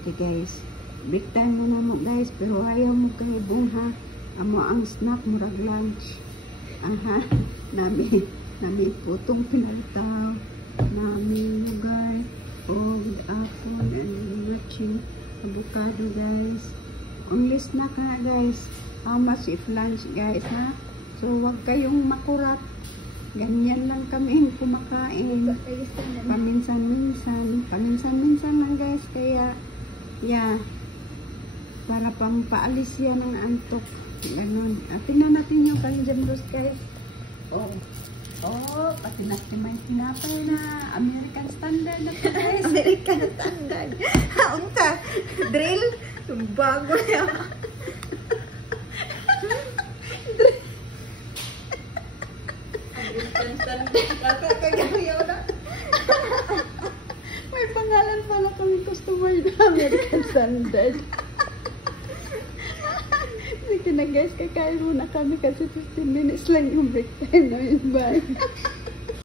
Okay guys, break time mo na mo guys, pero ayaw mo kay bungha. Amo ang snack, murag lunch. Aha, nami putong pinalitaw. Nami lugay, og apple and matching avocado guys. Only snack na guys. How much if lunch guys ha? So wag kayong makurat. Ganyan lang kami kumakain. Paminsan-minsan lang guys. Kaya, yeah. Para pang paalis yan ng antok. Ganon. Tingnan natin yung Kanjan Roast guys. Oh, pati natin may tinapay na American Standard na guys. American Standard. Haon ka. Drill. Bago yan. May pangalan pala kami customer na American Standard. Sige na guys, kakain muna kami kasi 15 minutes lang yung break time namin. Bye.